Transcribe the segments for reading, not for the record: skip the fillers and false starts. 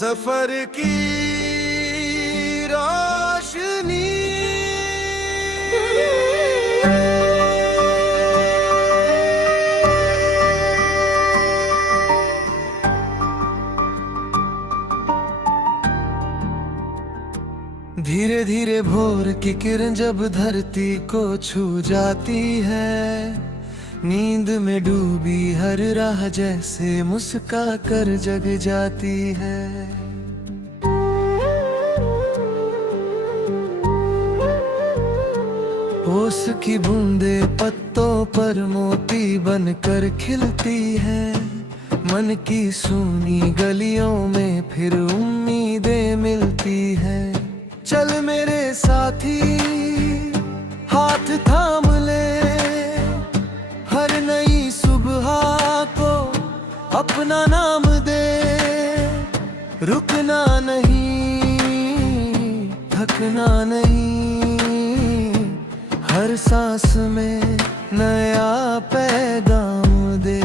सफर की रोशनी। धीरे धीरे भोर की किरण जब धरती को छू जाती है, नींद में डूबी हर राह जैसे मुस्का कर जग जाती है। ओस की बूंदे पत्तों पर मोती बनकर खिलती है। मन की सूनी गलियों में फिर उम्मीदें मिलती है। चल मेरे साथी हाथ थाम ले, हर नई सुबह को अपना नाम दे। रुकना नहीं, थकना नहीं, हर सांस में नया पैगाम दे।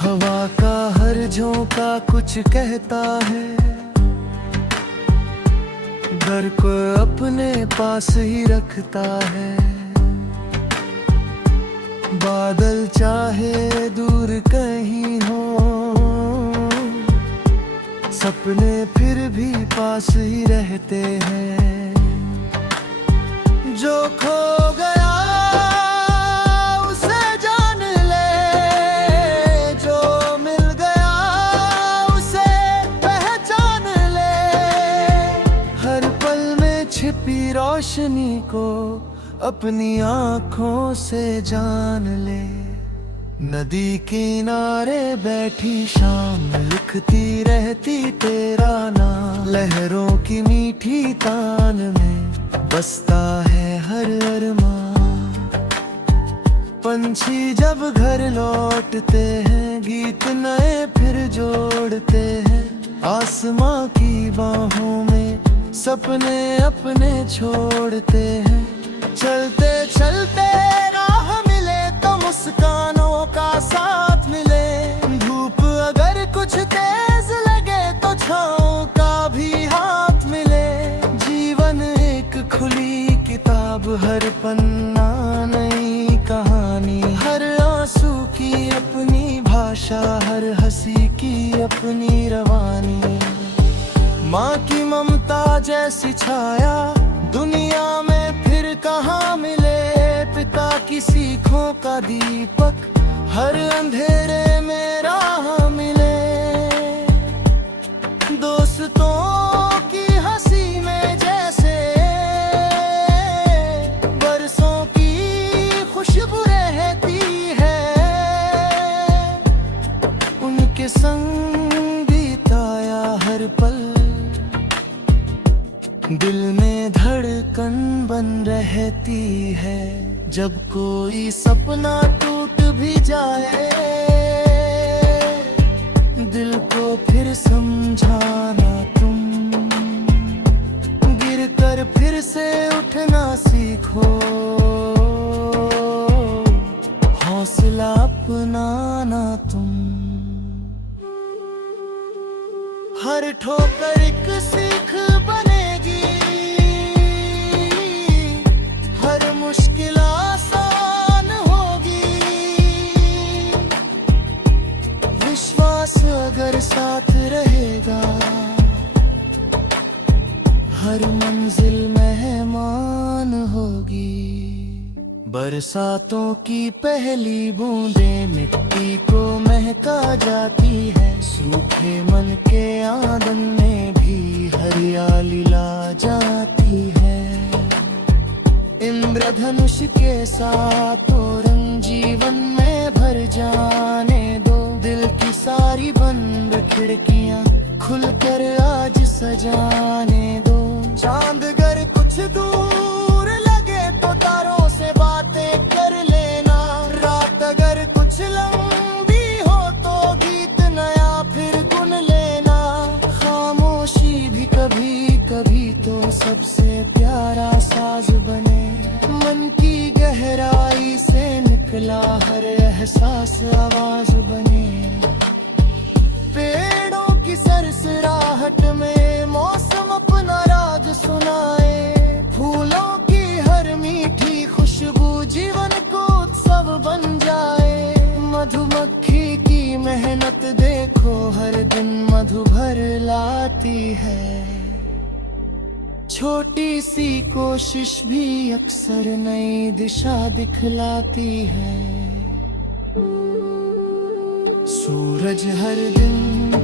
हवा का हर झोंका कुछ कहता है, घर को अपने पास ही रखता है। बादल चाहे दूर कहीं हो, सपने फिर भी पास ही रहते हैं। जो खो गया उसे जान ले, जो मिल गया उसे पहचान ले। हर पल में छिपी रोशनी को अपनी आँखों से जान ले। नदी किनारे बैठी शाम लिखती रहती तेरा नाम। लहरों की मीठी तान में बसता है हर अरमान। पंछी जब घर लौटते हैं, गीत नए फिर जोड़ते हैं। आसमां की बाहों में सपने अपने छोड़ते हैं। चलते चलते राह मिले तो मुस्कानों का साथ मिले। धूप अगर कुछ तेज लगे तो छाँव का भी हाथ मिले। जीवन एक खुली किताब, हर पन्ना नई कहानी। हर आंसू की अपनी भाषा, हर हंसी की अपनी रवानी। माँ की ममता जैसी छाया दुनिया में फिर कहाँ मिले। पिता की सीखों का दीपक हर अंधेरे में राह मिले। दोस्तों की हंसी में जैसे बरसों की खुशबू रहती है। उनके संग बिताया हर पल दिल में धड़कन बन रहती है। जब कोई सपना टूट भी जाए, दिल को फिर समझाना तुम। गिर कर फिर से उठना सीखो, हौसला अपनाना तुम। हर ठोकर एक सीख बनेगी, हर मुश्किल आसान होगी। विश्वास अगर साथ रहेगा, हर मंजिल मेहमान होगी। बरसातों की पहली बूंदें मिट्टी को महका जाती है। सूखे मन के आंगन में भी हरियाली ला जाती है। इंद्रधनुष के साथ रंग जीवन में भर जाने दो। दिल की सारी बंद खिड़कियां खुलकर आज सजाने दो। चांद अगर कुछ दूर लगे तो तारों से बातें कर लेना। रात अगर कुछ लंबी हो तो गीत नया फिर गुन लेना। खामोशी भी कभी कभी तो सबसे प्यारा साज बने। मन की गहराई से निकला हर एहसास आवाज बने। पेड़ों की सरसराहट में मौसम अपना राज सुनाए। फूलों की हर मीठी खुशबू जीवन को उत्सव बन जाए। मधुमक्खी की मेहनत देखो हर दिन मधु भर लाती है। छोटी सी कोशिश भी अक्सर नई दिशा दिखलाती है। सूरज हर दिन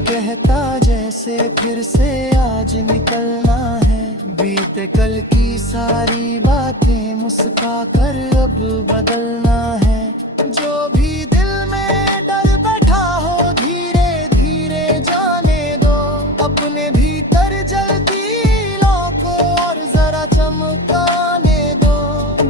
कहता जैसे फिर से आज निकलना है। बीते कल की सारी बातें मुस्का कर अब बदलना है। जो भी दिल में डर बैठा हो धीरे धीरे जाने दो। अपने भीतर जलती लौ को और जरा चमकाने दो।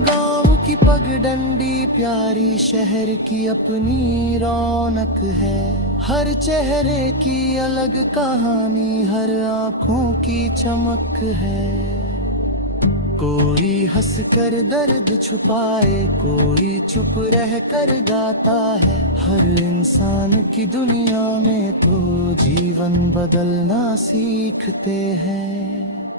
गाँव की पगडंडी प्यारी शहर की अपनी रौनक है। हर चेहरे की अलग कहानी हर आँखों की चमक है। कोई हंस कर दर्द छुपाए कोई चुप रह कर गाता है। हर इंसान की दुनिया में तो जीवन बदलना सीखते हैं।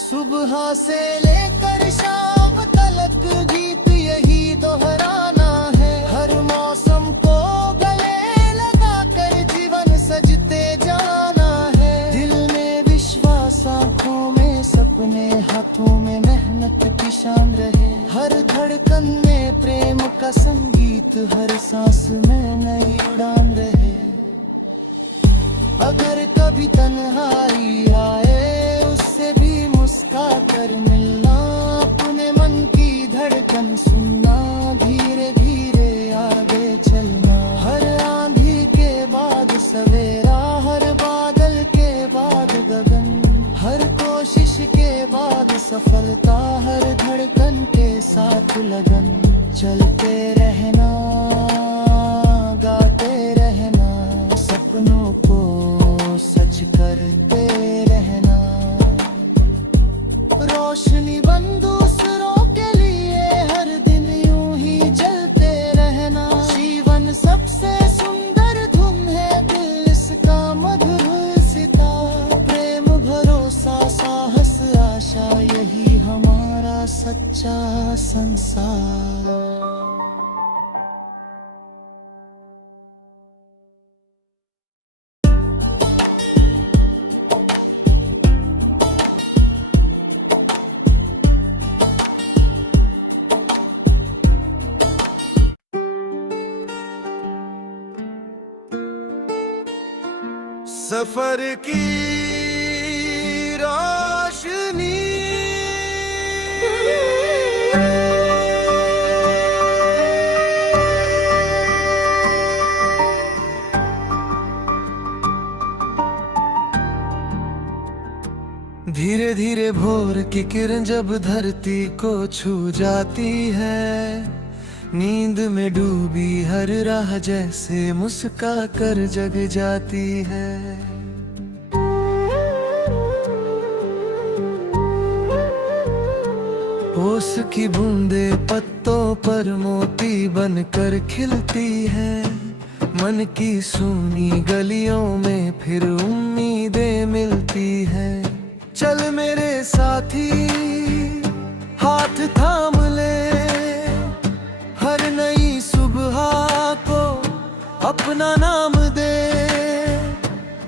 सुबह से लेकर शाम तलक गीत यही दोहराना है। हर मौसम को गले लगा कर जीवन सजते जाना है। दिल में विश्वास आँखों में सपने हाथों में मेहनत की शान रहे। हर धड़कन में प्रेम का संगीत हर सांस में नई उड़ान रहे। अगर कभी तन्हाई आए उससे भी मुस्का कर मिलना। अपने मन की धड़कन सुनना धीरे धीरे आगे चलना। हर आंधी के बाद सवेरा हर बादल के बाद गगन। हर कोशिश के बाद सफलता हर धड़कन के साथ लगन। चलते रहना गाते रहना सपनों को सच करते रहना। रोशनी बन दूसरों के लिए हर दिन यूं ही जलते रहना। जीवन सबसे सुंदर धुन है दिल इसका मधुर सितार। प्रेम भरोसा साहस आशा यही हमारा सच्चा संसार। सफर की रोशनी धीरे धीरे भोर की किरण जब धरती को छू जाती है। नींद में डूबी हर राह जैसे मुस्का कर जग जाती है। ओस की बूंदे पत्तों पर मोती बनकर खिलती है। मन की सूनी गलियों में फिर उम्मीदें मिलती है। चल मेरे साथी हाथ थाम ले। हर नई सुबह को अपना नाम दे।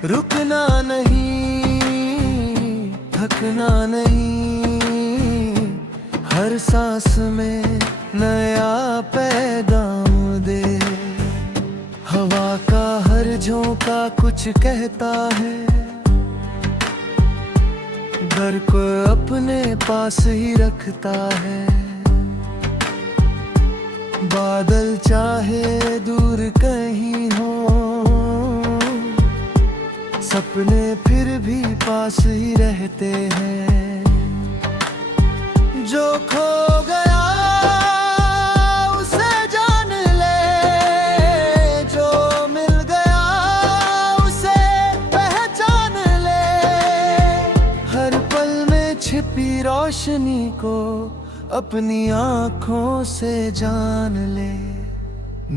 रुकना नहीं थकना नहीं। हर सांस में नया पैगाम दे। हवा का हर झोंका कुछ कहता है। घर को अपने पास ही रखता है। बादल चाहे दूर कहीं हो सपने फिर भी पास ही रहते हैं। जो खो गया उसे जान ले। जो मिल गया उसे पहचान ले। हर पल में छिपी रोशनी को अपनी आँखों से जान ले।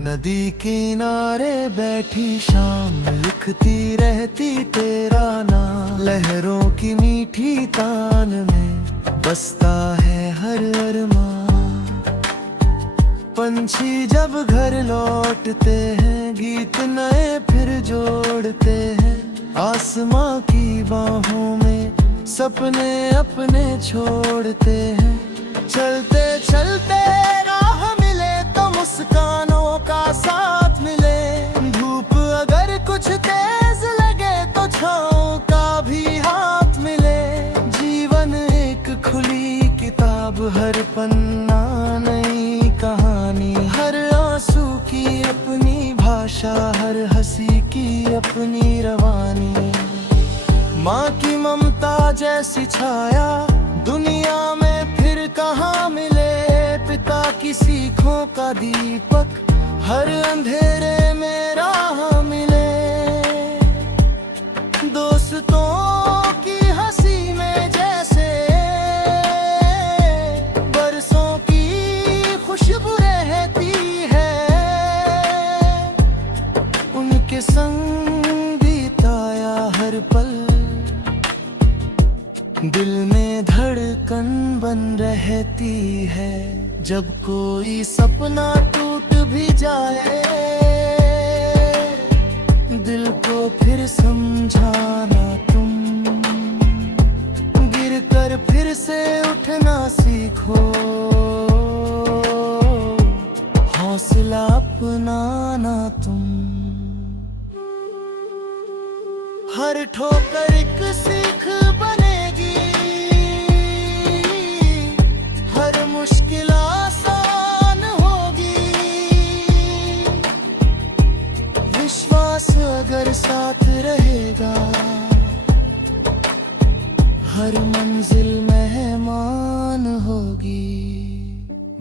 नदी किनारे बैठी शाम लिखती रहती तेरा नाम। लहरों की मीठी तान में बसता है हर अरमान। पंछी जब घर लौटते हैं गीत नए फिर जोड़ते हैं। आसमां की बाहों में सपने अपने छोड़ते हैं। चलते चलते राह मिले तो मुस्कानों का साथ मिले। धूप अगर कुछ तेज लगे तो छाँव का भी हाथ मिले। जीवन एक खुली किताब, हर पन्ना नई कहानी। हर आंसू की अपनी भाषा, हर हंसी की अपनी रवानी। माँ की ममता जैसी छाया दुनिया में फिर कहाँ मिले। पिता की सीखों का दीपक हर अंधेरे में राह मिले। दोस्तों की हंसी में जैसे बरसों की खुशबू रहती है। उनके संग बिताया हर पल दिल में धड़कन बन रहती है। जब कोई सपना टूट भी जाए दिल को फिर समझाना तुम। गिर कर फिर से उठना सीखो, हौसला अपनाना तुम। हर ठोकर एक सीख बनेगी, हर मुश्किल आसान होगी। विश्वास अगर साथ रहेगा हर मंजिल मेहमान होगी।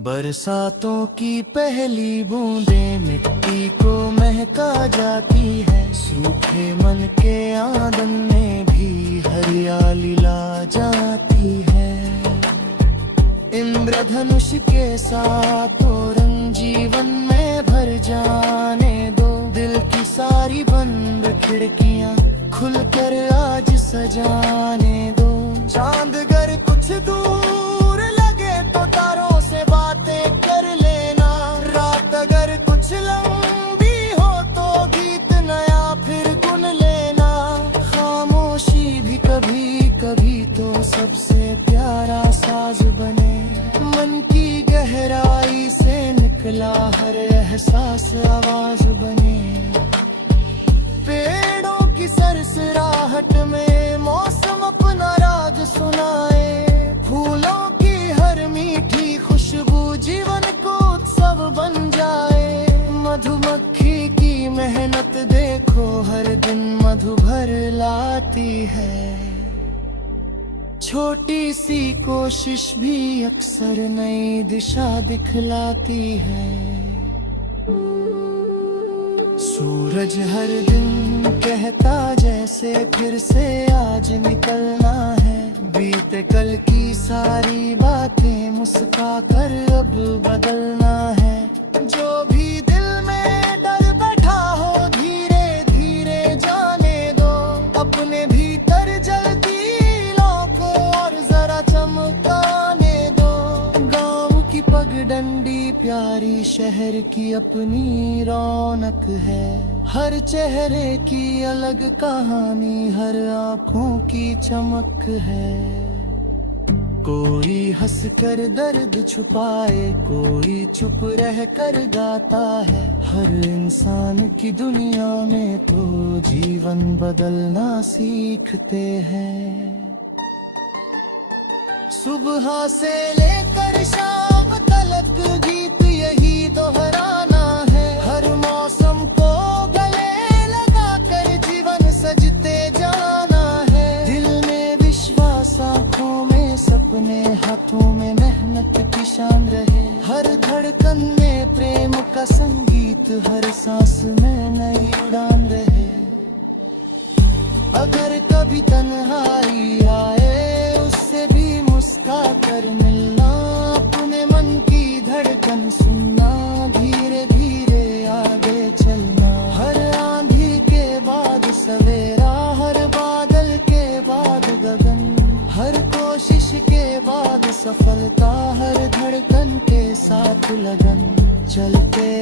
बरसातों की पहली बूंदें मिट्टी को महका जाती है। सूखे मन के आंगन में भी हरियाली ला जाती है। इंद्रधनुष के साथ रंग जीवन में भर जाने दो। दिल की सारी बंद खिड़कियां खुलकर आज सजाने दो। चांद अगर कुछ दूर लगे तो तारों से बातें कर लेना। रात अगर कुछ लंबी हो तो गीत नया फिर गुन लेना। खामोशी भी कभी कभी तो सबसे प्यारा साज बने। मन की गहराई से निकला हर एहसास आवाज बने। पेड़ों की सरसराहट में मौसम अपना राग सुनाए। फूलों की हर मीठी खुशबू जीवन को उत्सव बन जाए। मधुमक्खी की मेहनत देखो हर दिन मधु भर लाती है। छोटी सी कोशिश भी अक्सर नई दिशा दिखलाती है। सूरज हर दिन कहता जैसे फिर से आज निकलना है। बीते कल की सारी बातें मुस्का कर अब बदलना है। जो भी दिल में डर बैठा हो धीरे धीरे जाने दो। अपने भीतर जलती को और जरा चमकाने दो। गाँव की पगडंडी प्यारी शहर की अपनी रौनक है। हर चेहरे की अलग कहानी, हर आँखों की चमक है। कोई हंस कर दर्द छुपाए, कोई चुप रह कर गाता है। हर इंसान की दुनिया में तो जीवन बदलना सीखते हैं। सुबह से लेकर शाम तक गीत यही दोहराना है। हर मौसम को गले लगा कर जीवन सजते जाना है। दिल में विश्वास, आँखों में सपने, हाथों में मेहनत की शान रहे। हर धड़कन में प्रेम का संगीत, हर सांस में नई उड़ान रहे। अगर कभी तन्हाई आए उससे भी मुस्का कर मिलना। अपने मन की धड़कन सुनना, धीरे धीरे मिलते